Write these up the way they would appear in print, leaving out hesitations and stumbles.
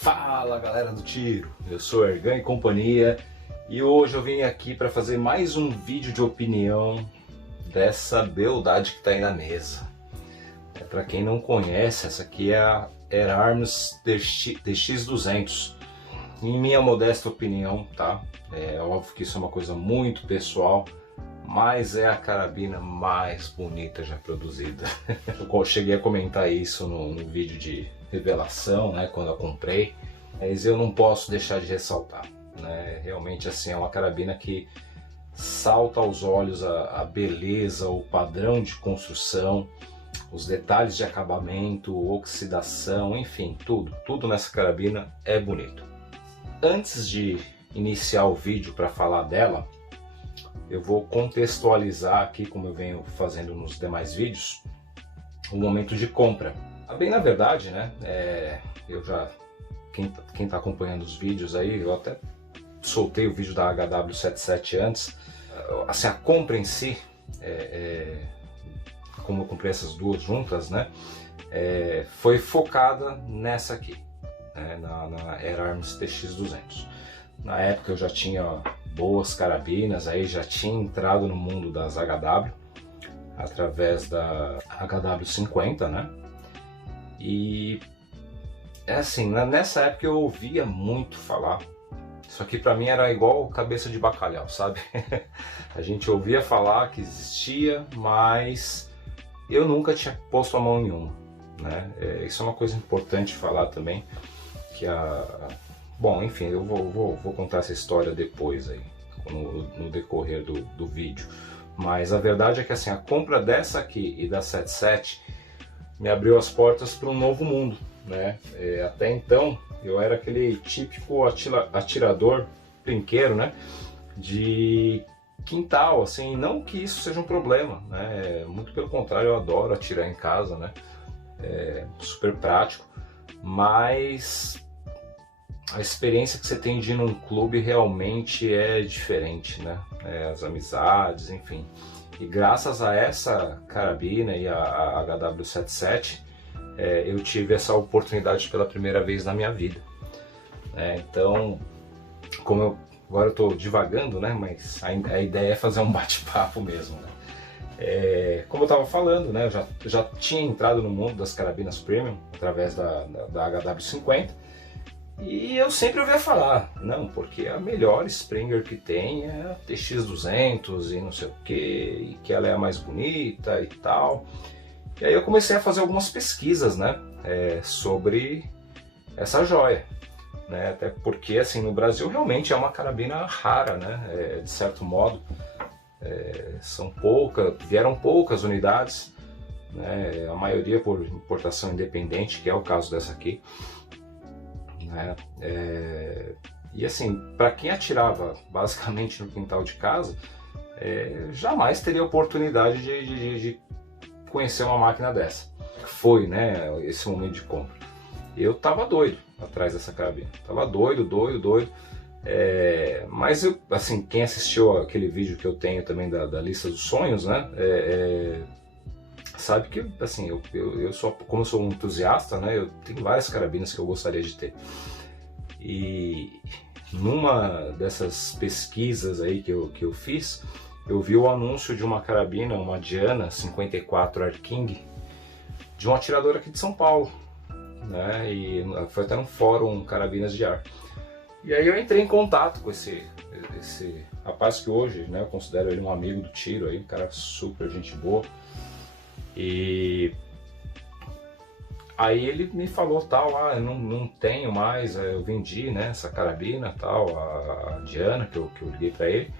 Fala galera do tiro, eu sou Ergan e companhia e hoje eu vim aqui para fazer mais um vídeo de opinião dessa beldade que está aí na mesa. Para quem não conhece, essa aqui é a Air Arms DX200. Em minha modesta opinião, tá? É óbvio que isso é uma coisa muito pessoal, mas é a carabina mais bonita já produzida. Eu cheguei a comentar isso no vídeo de revelação, né, quando eu comprei, mas eu não posso deixar de ressaltar, né? Realmente assim, é uma carabina que salta aos olhos a beleza, o padrão de construção, os detalhes de acabamento, oxidação, enfim, tudo nessa carabina é bonito. Antes de iniciar o vídeo para falar dela, eu vou contextualizar aqui, como eu venho fazendo nos demais vídeos, o momento de compra. Bem, na verdade, né, eu já, quem está acompanhando os vídeos aí, eu até soltei o vídeo da HW77 antes. Assim, a compra em si, como eu comprei essas duas juntas, né, foi focada nessa aqui, né, na Air Arms DX200. Na época eu já tinha boas carabinas, aí já tinha entrado no mundo das HW através da HW50, né? E é assim, nessa época eu ouvia muito falar. Isso aqui pra mim era igual cabeça de bacalhau, sabe? A gente ouvia falar que existia, mas eu nunca tinha posto a mão em uma, né? Isso é uma coisa importante falar também, que bom, enfim, eu vou contar essa história depois aí, no decorrer do vídeo. Mas a verdade é que assim, a compra dessa aqui e da 77 me abriu as portas para um novo mundo, né? Até então eu era aquele típico atirador trinqueiro, né? De quintal, assim, não que isso seja um problema, né? Muito pelo contrário, eu adoro atirar em casa, né? Super prático, mas a experiência que você tem de ir num clube realmente é diferente, né? As amizades, enfim. E graças a essa carabina e a HW77, eu tive essa oportunidade pela primeira vez na minha vida. Então, agora eu estou divagando, né? Mas a ideia é fazer um bate-papo mesmo, né? Como eu estava falando, né? Eu já tinha entrado no mundo das carabinas premium através da HW50. E eu sempre ouvia falar, não, porque a melhor Springer que tem é a TX200 e não sei o que, e que ela é a mais bonita e tal. E aí eu comecei a fazer algumas pesquisas, né, sobre essa joia, né, até porque assim, no Brasil realmente é uma carabina rara, né, de certo modo. Vieram poucas unidades, né, a maioria por importação independente, que é o caso dessa aqui. E assim, para quem atirava basicamente no quintal de casa, jamais teria oportunidade de conhecer uma máquina dessa. Foi, né, esse momento de compra. Eu tava doido atrás dessa carabina, tava doido. Mas assim, quem assistiu aquele vídeo que eu tenho também da lista dos sonhos, né, sabe que assim, como eu sou um entusiasta, né, eu tenho várias carabinas que eu gostaria de ter. E numa dessas pesquisas aí que eu fiz, eu vi o anúncio de uma carabina, uma Diana 54 Air King, de um atirador aqui de São Paulo, né, e foi até no fórum Carabinas de Ar. E aí eu entrei em contato com esse rapaz que hoje, né, eu considero ele um amigo do tiro, aí, um cara super gente boa. E aí ele me falou tal, eu não tenho mais, eu vendi, né, essa carabina tal, a Diana, que eu liguei pra ele.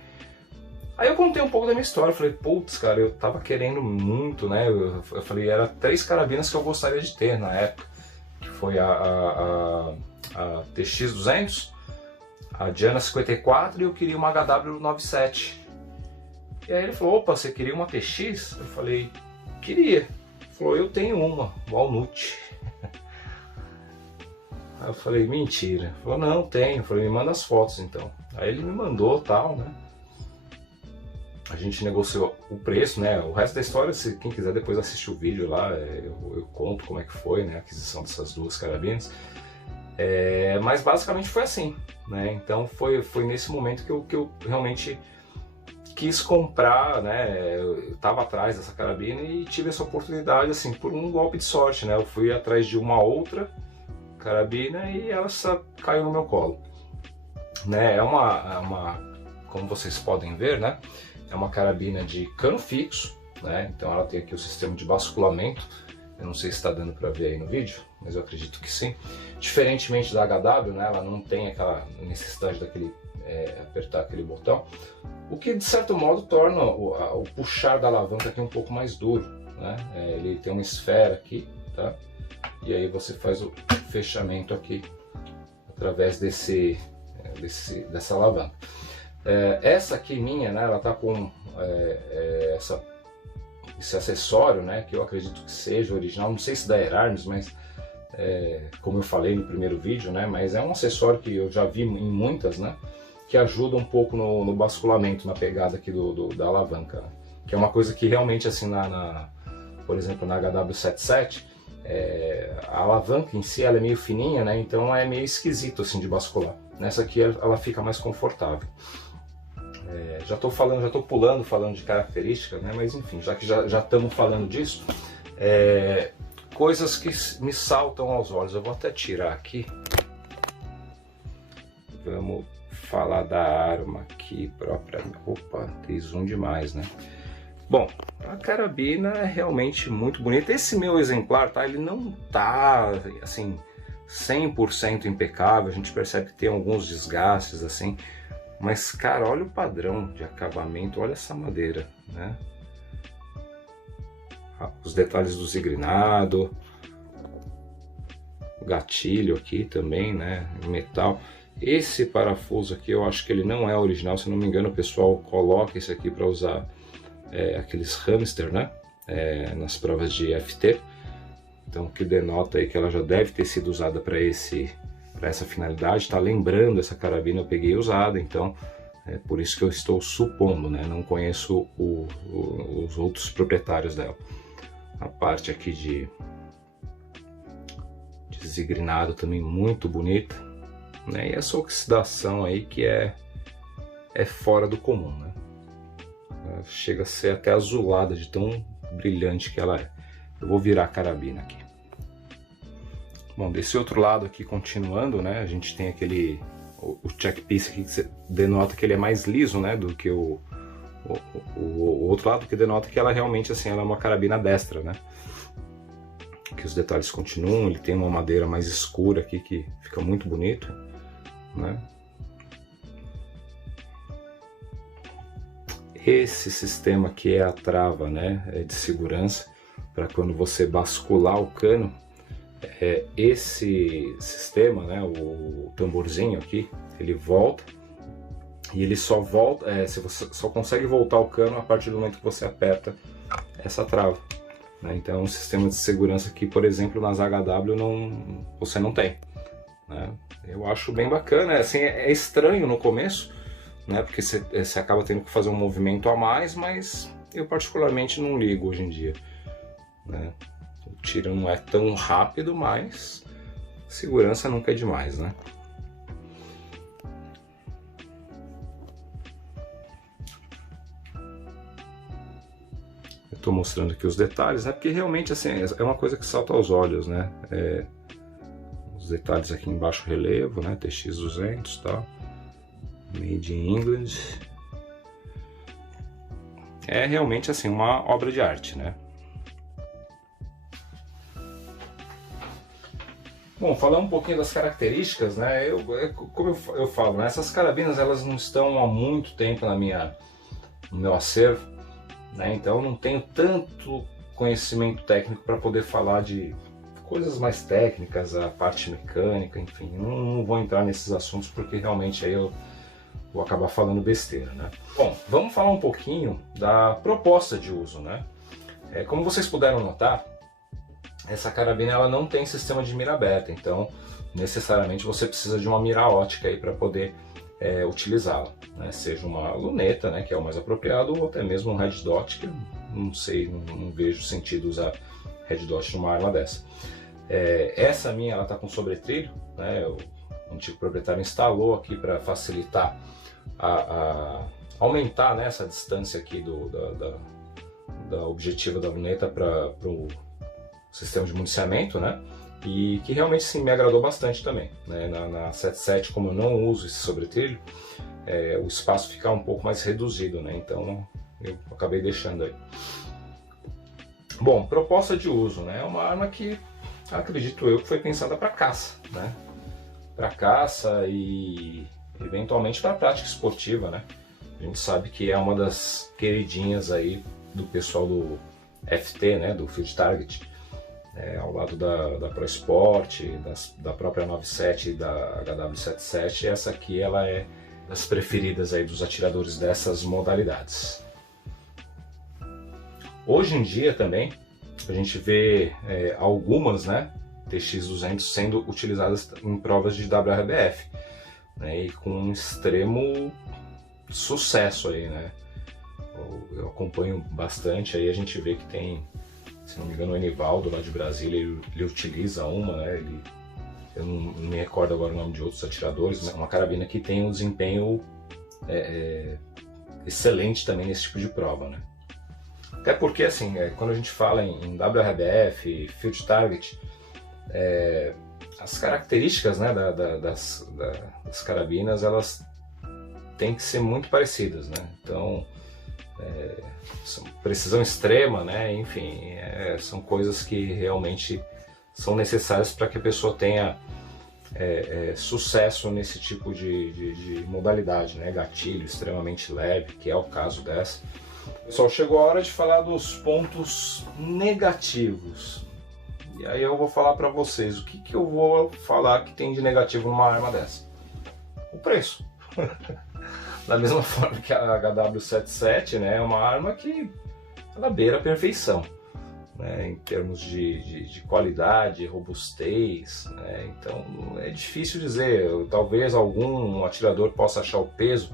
Aí eu contei um pouco da minha história, falei, putz, cara, eu tava querendo muito, né, eu falei, era 3 carabinas que eu gostaria de ter na época, que foi a TX200, a Diana 54 e eu queria uma HW97. E aí ele falou, opa, você queria uma TX? Eu falei, queria. Ele falou, eu tenho uma Walnut. Aí eu falei, mentira. Ele falou, não, tenho. Eu falei, me manda as fotos então. Aí ele me mandou tal, né? A gente negociou o preço, né? O resto da história, se quem quiser depois assistir o vídeo lá, eu conto como é que foi, né, a aquisição dessas duas carabinas. Mas basicamente foi assim, né? Então foi nesse momento que eu realmente quis comprar, né? Eu estava atrás dessa carabina e tive essa oportunidade, assim, por um golpe de sorte, né? Eu fui atrás de uma outra carabina e ela só caiu no meu colo, né? Como vocês podem ver, né? É uma carabina de cano fixo, né? Então ela tem aqui o sistema de basculamento. Eu não sei se está dando para ver aí no vídeo, mas eu acredito que sim. Diferentemente da HW, né? Ela não tem aquela necessidade daquele apertar aquele botão, o que de certo modo torna o puxar da alavanca aqui um pouco mais duro, né? Ele tem uma esfera aqui, tá? E aí você faz o fechamento aqui através dessa alavanca. Essa aqui minha, né? Ela tá com esse acessório, né? Que eu acredito que seja original, não sei se da Air Arms, mas como eu falei no primeiro vídeo, né? Mas é um acessório que eu já vi em muitas, né? Que ajuda um pouco no basculamento, na pegada aqui da alavanca, né? Que é uma coisa que realmente, assim, por exemplo, na HW77, a alavanca em si ela é meio fininha, né? Então é meio esquisito, assim, de bascular. Nessa aqui ela fica mais confortável. Já estou pulando, falando de características, né? Mas enfim, já que já estamos falando disso, coisas que me saltam aos olhos. Eu vou até tirar aqui. Vamos falar da arma aqui propriamente. Opa, tem zoom demais, né? Bom, a carabina é realmente muito bonita. Esse meu exemplar, tá? Ele não tá, assim, 100% impecável. A gente percebe que tem alguns desgastes, assim. Mas, cara, olha o padrão de acabamento. Olha essa madeira, né? Os detalhes do zigrinado. O gatilho aqui também, né? Em metal. Esse parafuso aqui eu acho que ele não é original, se não me engano o pessoal coloca esse aqui para usar aqueles hamster, né? Nas provas de FT. Então o que denota aí que ela já deve ter sido usada para essa finalidade. Tá lembrando, essa carabina eu peguei usada, então é por isso que eu estou supondo, né? Não conheço os outros proprietários dela. A parte aqui de zigrinado também muito bonita. Né? E essa oxidação aí que é fora do comum, né? Ela chega a ser até azulada de tão brilhante que ela é. Eu vou virar a carabina aqui. Bom, desse outro lado aqui, continuando, né? A gente tem o checkpiece aqui que denota que ele é mais liso, né? Do que o outro lado, que denota que ela realmente, assim, ela é uma carabina destra, né? Que os detalhes continuam, ele tem uma madeira mais escura aqui que fica muito bonito, né? Esse sistema aqui é a trava, né, de segurança para quando você bascular o cano. Esse sistema, né, o tamborzinho aqui, ele volta e ele só volta, você só consegue voltar o cano a partir do momento que você aperta essa trava, né? Então é um sistema de segurança que, por exemplo, nas HW você não tem, né? Eu acho bem bacana, assim, é estranho no começo, né? Porque você acaba tendo que fazer um movimento a mais, mas eu particularmente não ligo hoje em dia, né? O tiro não é tão rápido, mas segurança nunca é demais, né? Eu estou mostrando aqui os detalhes, né? Porque realmente, assim, é uma coisa que salta aos olhos, né? Os detalhes aqui em baixo relevo, né? TX200 e tal. Made in England. É realmente, assim, uma obra de arte, né? Bom, falando um pouquinho das características, né? Como eu falo, né? Essas carabinas, elas não estão há muito tempo no meu acervo, né? Então eu não tenho tanto conhecimento técnico para poder falar de coisas mais técnicas, a parte mecânica, enfim. Não vou entrar nesses assuntos porque realmente aí eu vou acabar falando besteira, né? Bom, vamos falar um pouquinho da proposta de uso, né? Como vocês puderam notar, essa carabina ela não tem sistema de mira aberta, então necessariamente você precisa de uma mira ótica aí para poder utilizá-la, né? Seja uma luneta, né, que é o mais apropriado, ou até mesmo um red dot, que eu não sei, não vejo sentido usar red dot numa arma dessa. Essa minha, ela está com sobretrilho, né? O antigo proprietário instalou aqui para facilitar aumentar, né, essa distância aqui da objetiva da luneta para o sistema de municiamento, né? E que realmente sim me agradou bastante também, né? Na 77, como eu não uso esse sobretrilho, o espaço fica um pouco mais reduzido, né? Então eu acabei deixando aí. Bom, proposta de uso, né? É uma arma que acredito eu que foi pensada para caça, né? Para caça e eventualmente para prática esportiva, né? A gente sabe que é uma das queridinhas aí do pessoal do FT, né? Do Field Target, ao lado da Pro Sport, da própria 97 e da HW77. Essa aqui ela é das preferidas aí dos atiradores dessas modalidades. Hoje em dia também a gente vê algumas, né, TX200 sendo utilizadas em provas de WRBF, né, e com um extremo sucesso aí, né. Eu acompanho bastante, aí a gente vê que tem, se não me engano, o Enivaldo lá de Brasília, ele utiliza uma, né, eu não me recordo agora o nome de outros atiradores, mas é uma carabina que tem um desempenho excelente também nesse tipo de prova, né. Até porque, assim, quando a gente fala em WRBF, Field Target, as características, né, das carabinas, elas têm que ser muito parecidas, né? Então, precisão extrema, né? Enfim, são coisas que realmente são necessárias para que a pessoa tenha sucesso nesse tipo de modalidade, né? Gatilho extremamente leve, que é o caso dessa. Pessoal, chegou a hora de falar dos pontos negativos. E aí eu vou falar para vocês o que eu vou falar que tem de negativo numa arma dessa. O preço. Da mesma forma que a HW77, né, é uma arma que ela beira a perfeição, né, em termos de qualidade, robustez, né, então é difícil dizer. Talvez algum atirador possa achar o peso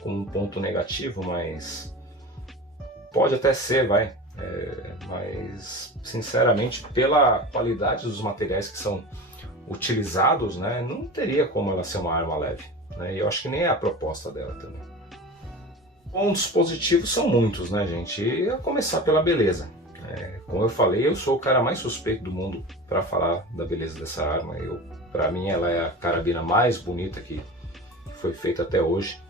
como um ponto negativo, mas pode até ser, mas sinceramente, pela qualidade dos materiais que são utilizados, né, não teria como ela ser uma arma leve, né, e eu acho que nem é a proposta dela também. Pontos positivos são muitos, né, gente, e a começar pela beleza. Como eu falei, eu sou o cara mais suspeito do mundo para falar da beleza dessa arma. Para mim, ela é a carabina mais bonita que foi feita até hoje.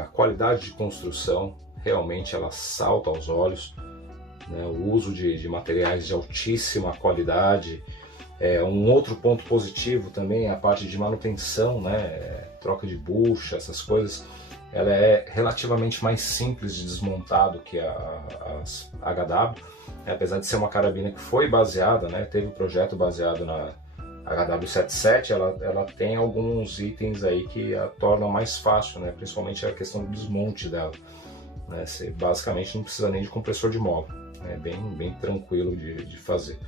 A qualidade de construção, realmente ela salta aos olhos, né? O uso de materiais de altíssima qualidade. Um outro ponto positivo também é a parte de manutenção, né? Troca de bucha, essas coisas. Ela é relativamente mais simples de desmontar do que as HW, apesar de ser uma carabina que foi baseada, né? Teve um projeto baseado na HW77, ela tem alguns itens aí que a tornam mais fácil, né? Principalmente a questão do desmonte dela. Né? Você basicamente não precisa nem de compressor de móvel, é bem tranquilo de fazer.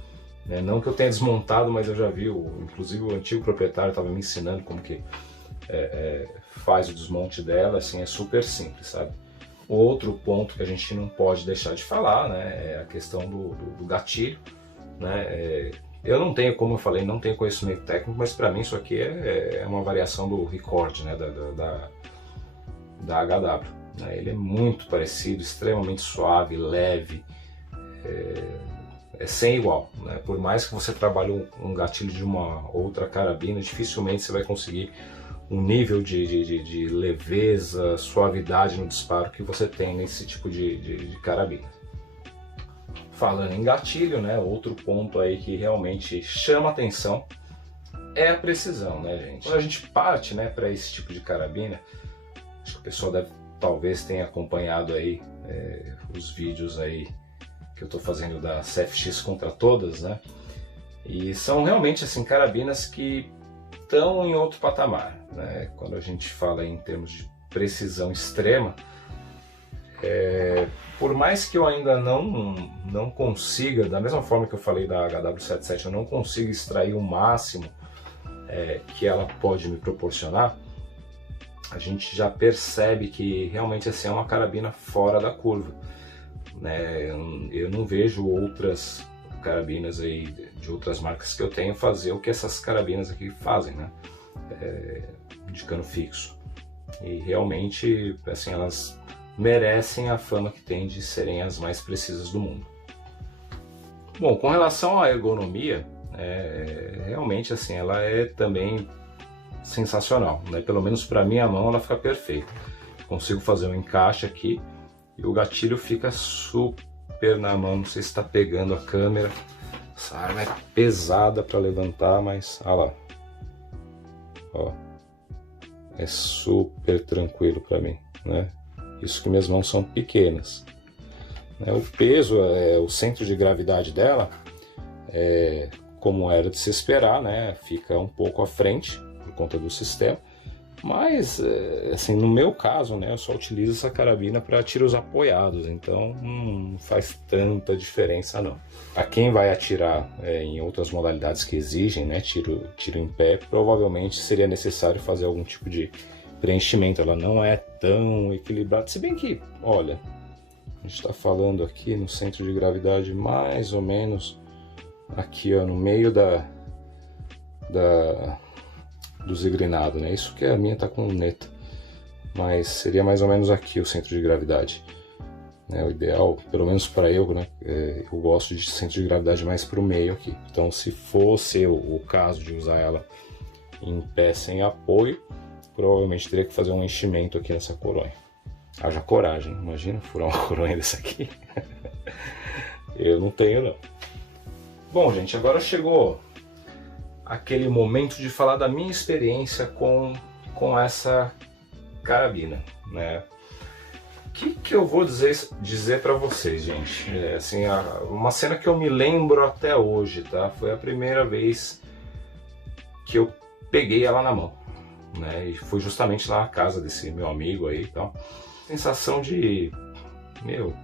Não que eu tenha desmontado, mas eu já vi, inclusive o antigo proprietário estava me ensinando como que faz o desmonte dela, assim, é super simples, sabe? Outro ponto que a gente não pode deixar de falar, né, é a questão do gatilho, né? Eu não tenho, como eu falei, não tenho conhecimento técnico, mas para mim isso aqui é uma variação do Record, né, da HW. Né? Ele é muito parecido, extremamente suave, leve, sem igual. Né? Por mais que você trabalhe um gatilho de uma outra carabina, dificilmente você vai conseguir um nível de leveza, suavidade no disparo que você tem nesse tipo de carabina. Falando em gatilho, né, outro ponto aí que realmente chama atenção é a precisão, né, gente? Quando a gente parte, né, para esse tipo de carabina, acho que o pessoal talvez tenha acompanhado aí os vídeos aí que eu estou fazendo da CFX contra todas, né? E são realmente assim carabinas que estão em outro patamar, né? Quando a gente fala em termos de precisão extrema, por mais que eu ainda não consiga, da mesma forma que eu falei da HW77, eu não consigo extrair o máximo que ela pode me proporcionar, a gente já percebe que realmente assim, é uma carabina fora da curva. Né? Eu não vejo outras carabinas aí de outras marcas que eu tenho fazer o que essas carabinas aqui fazem, né? De cano fixo. E realmente, assim, elas merecem a fama que tem de serem as mais precisas do mundo. Bom, com relação à ergonomia, realmente assim, ela é também sensacional, né? Pelo menos para minha mão ela fica perfeita. Consigo fazer um encaixe aqui e o gatilho fica super na mão. Não sei se está pegando a câmera. Essa arma é pesada para levantar, mas olha lá, ó, é super tranquilo para mim, né? Isso que minhas mãos são pequenas. O peso, o centro de gravidade dela, como era de se esperar, né? Fica um pouco à frente por conta do sistema. Mas, assim, no meu caso, né, eu só utilizo essa carabina para tiros apoiados, então não faz tanta diferença não. A quem vai atirar em outras modalidades que exigem, né, tiro em pé, provavelmente seria necessário fazer algum tipo de preenchimento. Ela não é tão equilibrada, se bem que, olha, a gente está falando aqui no centro de gravidade mais ou menos aqui, ó, no meio do zigrinado, né? Isso que a minha tá com luneta, mas seria mais ou menos aqui o centro de gravidade, né? O ideal, pelo menos para eu, né? Eu gosto de centro de gravidade mais para o meio aqui. Então, se fosse o caso de usar ela em pé sem apoio, provavelmente teria que fazer um enchimento aqui nessa coronha. Haja coragem, imagina furar uma coronha dessa aqui. Eu não tenho não. Bom, gente, agora chegou aquele momento de falar da minha experiência com essa carabina, né? O que eu vou dizer para vocês, gente? Assim, uma cena que eu me lembro até hoje, tá? Foi a primeira vez que eu peguei ela na mão, né? E foi justamente lá na casa desse meu amigo aí, então, sensação de, meu,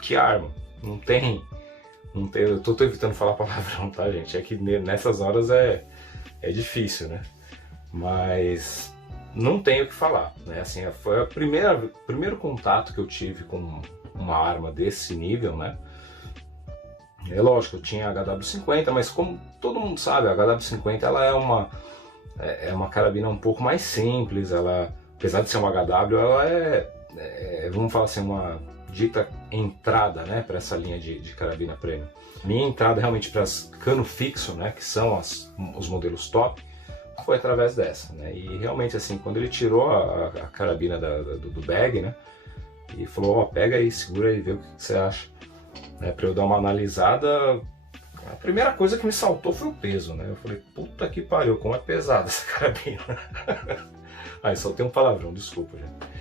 que arma, não tem, eu tô evitando falar palavrão, tá, gente? É que nessas horas é difícil, né? Mas não tenho o que falar, né? Assim, foi primeiro contato que eu tive com uma arma desse nível, né? É lógico, eu tinha a HW50, mas como todo mundo sabe, a HW50 ela é uma carabina um pouco mais simples. Ela, apesar de ser uma HW, ela vamos falar assim, uma dita entrada, né, para essa linha de carabina premium. Minha entrada realmente para cano fixo, né, que são os modelos top, foi através dessa, né? E realmente assim, quando ele tirou a carabina do bag, né, e falou, ó, pega aí, segura aí, vê o que você acha, né, para eu dar uma analisada. A primeira coisa que me saltou foi o peso, né? Eu falei, puta que pariu, como é pesada essa carabina. Aí só tem um palavrão, desculpa, gente.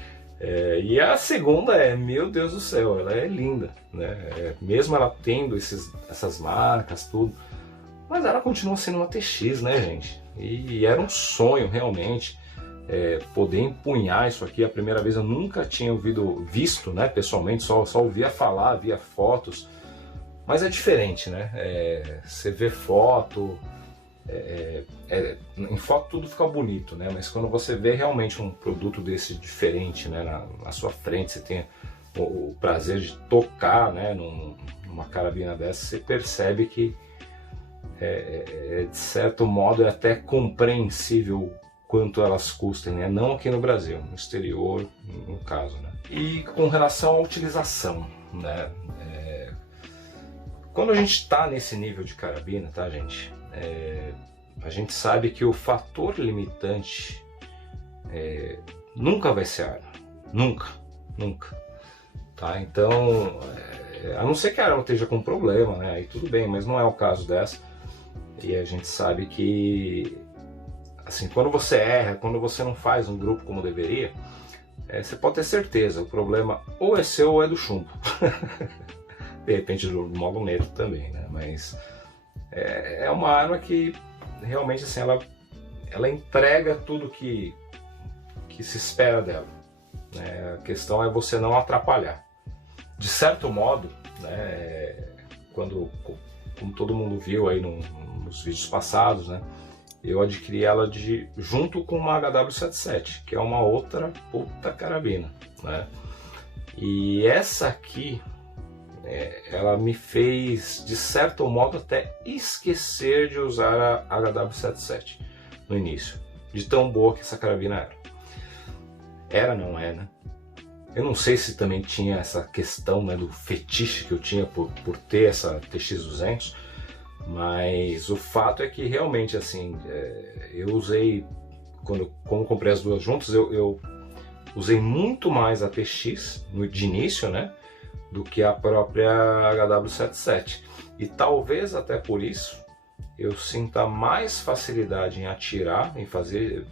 E a segunda meu Deus do céu, ela é linda, né? Mesmo ela tendo essas marcas, tudo, mas ela continua sendo uma TX, né, gente? E era um sonho realmente poder empunhar isso aqui. A primeira vez eu nunca tinha visto, né, pessoalmente, só ouvia falar, via fotos, mas é diferente, né? Você vê foto, em foto tudo fica bonito, né? Mas quando você vê realmente um produto desse diferente, né, na sua frente, você tem o prazer de tocar, né, numa carabina dessa, você percebe que de certo modo é até compreensível quanto elas custem, né? Não aqui no Brasil, no exterior, no caso, né? E com relação à utilização, né? Quando a gente está nesse nível de carabina, tá, gente? A gente sabe que o fator limitante nunca vai ser a arma, nunca, tá? Então, a não ser que a arma esteja com problema, né? Aí tudo bem, mas não é o caso dessa. E a gente sabe que, assim, quando você erra, quando você não faz um grupo como deveria, você pode ter certeza, o problema ou é seu ou é do chumbo. De repente do modo também, né? Mas é uma arma que realmente, assim, ela entrega tudo que se espera dela, né? A questão é você não atrapalhar. De certo modo, né, como todo mundo viu aí nos vídeos passados, né, eu adquiri ela junto com uma HW77, que é uma outra puta carabina, né? E essa aqui, ela me fez, de certo modo, até esquecer de usar a HW77 no início, de tão boa que essa carabina era. Era, não é, né? Eu não sei se também tinha essa questão, né, do fetiche que eu tinha por ter essa TX200, mas o fato é que realmente, assim, eu usei, quando comprei as duas juntas, eu usei muito mais a TX de início, né, do que a própria HW77. E talvez até por isso eu sinta mais facilidade em atirar, em fazer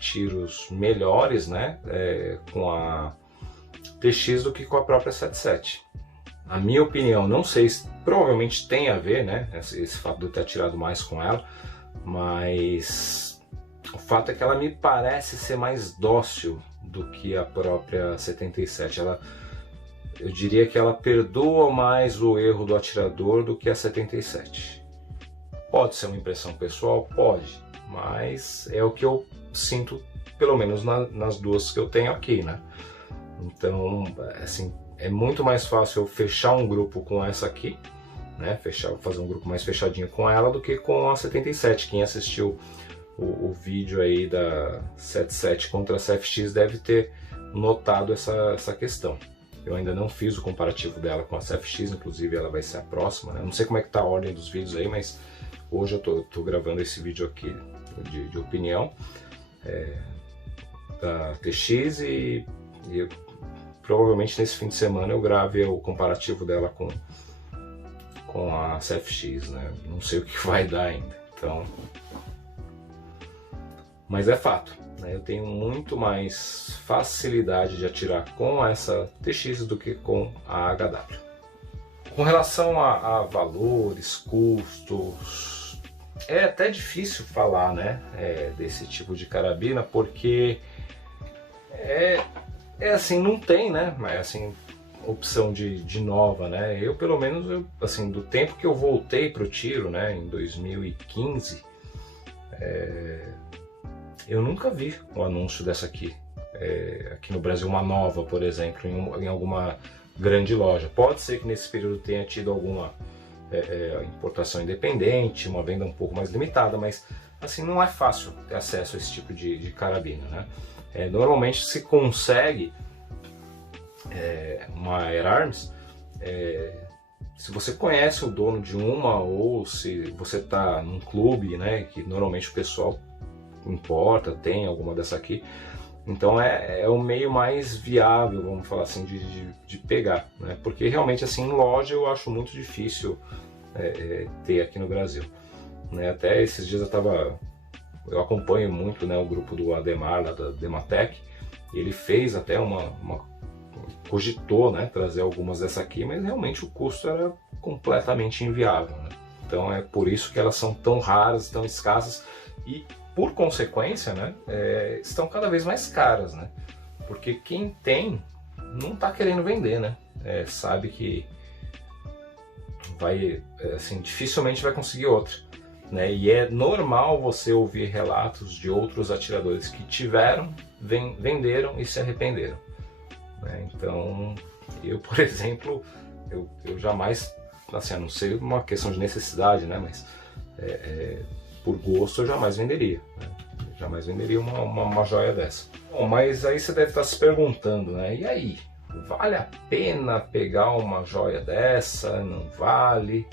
tiros melhores, né, com a TX do que com a própria 77. Na minha opinião, não sei se provavelmente tem a ver, né, esse fato de eu ter atirado mais com ela, mas o fato é que ela me parece ser mais dócil do que a própria 77. Eu diria que ela perdoa mais o erro do atirador do que a 77. Pode ser uma impressão pessoal? Pode, mas é o que eu sinto, pelo menos nas duas que eu tenho aqui, né? Então, assim, é muito mais fácil eu fechar um grupo com essa aqui, né? Fazer um grupo mais fechadinho com ela do que com a 77. Quem assistiu o vídeo aí da 77 contra a CFX deve ter notado essa questão. Eu ainda não fiz o comparativo dela com a CFX, inclusive ela vai ser a próxima, né? Não sei como é que tá a ordem dos vídeos aí, mas hoje eu tô gravando esse vídeo aqui de opinião da TX e provavelmente nesse fim de semana eu grave o comparativo dela com a CFX, né? Não sei o que vai dar ainda, então... Mas é fato, né? Eu tenho muito mais facilidade de atirar com essa TX do que com a HW. Com relação a valores, custos, é até difícil falar, né, desse tipo de carabina, porque assim, não tem, né, mas assim, opção de nova, né. Eu, pelo menos, assim, do tempo que eu voltei pro tiro, né, em 2015, eu nunca vi o anúncio dessa aqui. Aqui no Brasil, uma nova, por exemplo, em alguma grande loja. Pode ser que nesse período tenha tido alguma importação independente, uma venda um pouco mais limitada, mas assim, não é fácil ter acesso a esse tipo de carabina, né? Normalmente se consegue uma Air Arms se você conhece o dono de uma, ou se você está num clube, né, que normalmente o pessoal importa, tem alguma dessa aqui, então é o meio mais viável, vamos falar assim, de pegar, né? Porque realmente, assim, em loja eu acho muito difícil ter aqui no Brasil, né? Até esses dias eu acompanho muito, né, o grupo do Ademar lá da Dematec, e ele fez até cogitou, né, trazer algumas dessa aqui, mas realmente o custo era completamente inviável, né? Então é por isso que elas são tão raras, tão escassas e, por consequência, né, estão cada vez mais caras, né? Porque quem tem não está querendo vender, né? Sabe que vai, assim, dificilmente vai conseguir outra, né? E é normal você ouvir relatos de outros atiradores que tiveram, venderam e se arrependeram, né? Então, eu, por exemplo, eu jamais, assim, a não ser uma questão de necessidade, né? Mas por gosto eu jamais venderia, né? Jamais venderia uma joia dessa. Bom, mas aí você deve estar se perguntando, né? E aí? Vale a pena pegar uma joia dessa? Não vale?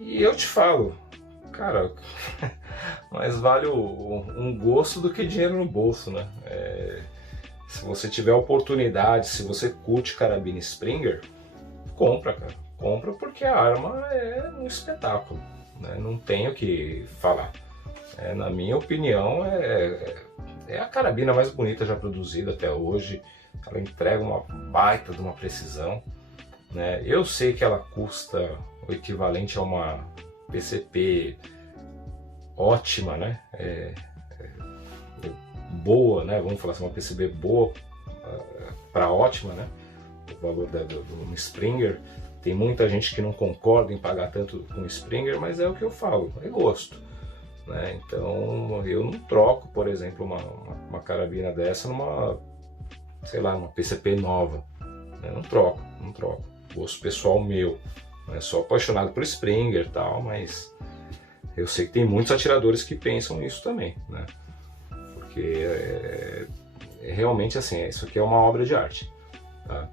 E eu te falo, cara, mais vale um gosto do que dinheiro no bolso, né? Se você tiver oportunidade, se você curte carabina Springer, compra, cara. Compra porque a arma é um espetáculo, né? Não tenho o que falar. Na minha opinião, é a carabina mais bonita já produzida até hoje. Ela entrega uma baita de uma precisão, né? Eu sei que ela custa o equivalente a uma PCP ótima, né? Boa, né? Vamos falar assim, uma PCB boa para ótima, né? O valor do Springer. Tem muita gente que não concorda em pagar tanto com o Springer, mas é o que eu falo, é gosto, né? Então eu não troco, por exemplo, uma carabina dessa numa, sei lá, uma PCP nova, né? Não troco. gosto pessoal meu. Eu sou apaixonado por Springer e tal, mas eu sei que tem muitos atiradores que pensam nisso também, né? Porque realmente assim, isso aqui é uma obra de arte, tá?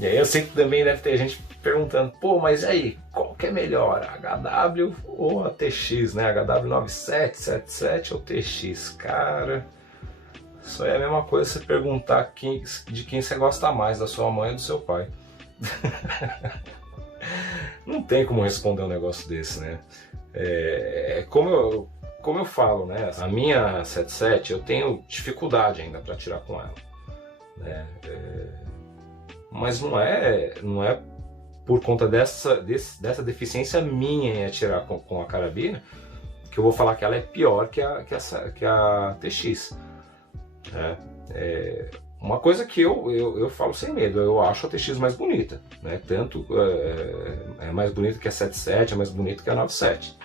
E aí eu sei que também deve ter gente perguntando, pô, mas aí, qual que é melhor, a HW ou a TX, né? HW97, 77 ou TX? Cara, isso aí é a mesma coisa você perguntar de quem você gosta mais, da sua mãe ou do seu pai. Não tem como responder um negócio desse, né? Como eu falo, né? A minha 77 eu tenho dificuldade ainda para atirar com ela, né? Mas não é por conta dessa deficiência minha em atirar com a carabina que eu vou falar que ela é pior que a TX. Uma coisa que eu falo sem medo, eu acho a TX mais bonita, né? Tanto é mais bonita que a 77, é mais bonita que a 97.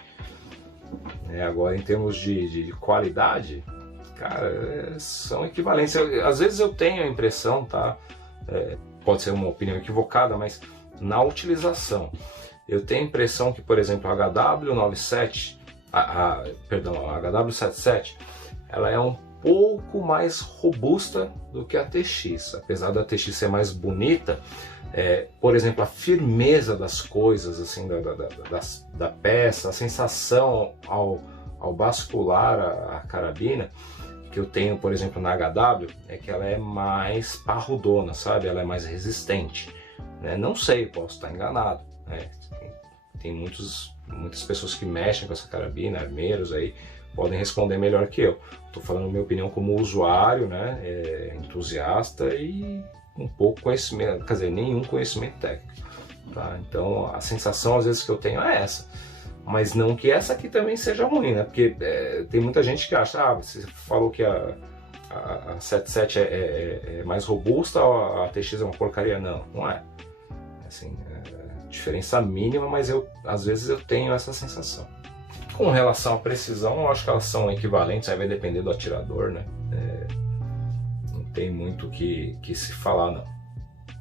Agora, em termos de qualidade, cara, são equivalentes. Às vezes eu tenho a impressão, tá? Pode ser uma opinião equivocada, mas na utilização eu tenho a impressão que, por exemplo, a HW97, perdão, a HW77, ela é um pouco mais robusta do que a TX, apesar da TX ser mais bonita. Por exemplo, a firmeza das coisas, assim, da peça, a sensação ao bascular a carabina que eu tenho, por exemplo, na HW, é que ela é mais parrudona, sabe? Ela é mais resistente, né? Não sei, posso estar enganado, né? Tem muitas pessoas que mexem com essa carabina, armeiros aí, podem responder melhor que eu. Estou falando minha opinião como usuário, né? Entusiasta e um pouco conhecimento, quer dizer, nenhum conhecimento técnico, tá? Então a sensação às vezes que eu tenho é essa, mas não que essa aqui também seja ruim, né? Porque tem muita gente que acha, você falou que a 77 é mais robusta, a TX é uma porcaria. Não é. Assim, diferença mínima, mas às vezes eu tenho essa sensação. Com relação à precisão, eu acho que elas são equivalentes, aí vai depender do atirador, né? Não tem muito o que se falar, não.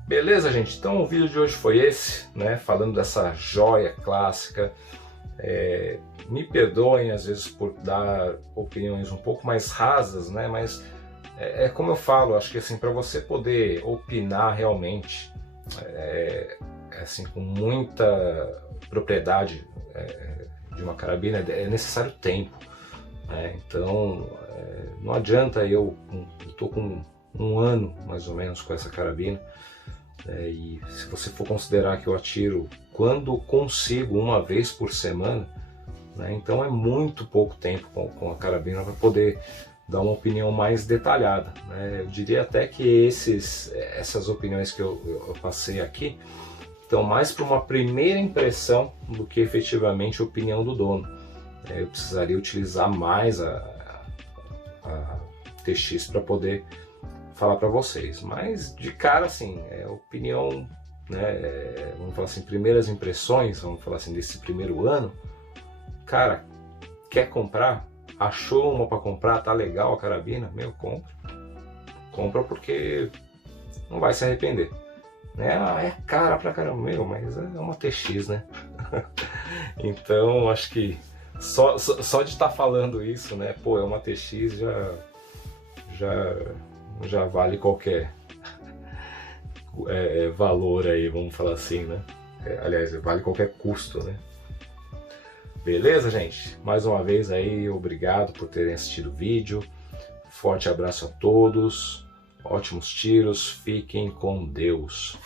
Beleza, gente? Então o vídeo de hoje foi esse, né? Falando dessa joia clássica. Me perdoem às vezes por dar opiniões um pouco mais rasas, né? Mas como eu falo, acho que assim, para você poder opinar realmente, assim, com muita propriedade de uma carabina, é necessário tempo, né? Então não adianta eu estou com um ano mais ou menos com essa carabina, e se você for considerar que eu atiro quando consigo uma vez por semana, né? Então é muito pouco tempo com a carabina para poder dar uma opinião mais detalhada, né? Eu diria até que essas opiniões que eu passei aqui estão mais para uma primeira impressão do que efetivamente a opinião do dono. Eu precisaria utilizar mais a TX para poder falar para vocês, mas de cara assim, opinião, né? Vamos falar assim, primeiras impressões, vamos falar assim, desse primeiro ano. Cara, quer comprar? Achou uma para comprar? Tá legal a carabina? Compra porque não vai se arrepender, né? É cara pra caramba, mas é uma TX, né? Então acho que só de estar falando isso, né? Pô, é uma TX, já vale qualquer valor aí, vamos falar assim, né? Aliás, vale qualquer custo, né? Beleza, gente? Mais uma vez aí, obrigado por terem assistido o vídeo. Forte abraço a todos, ótimos tiros, fiquem com Deus.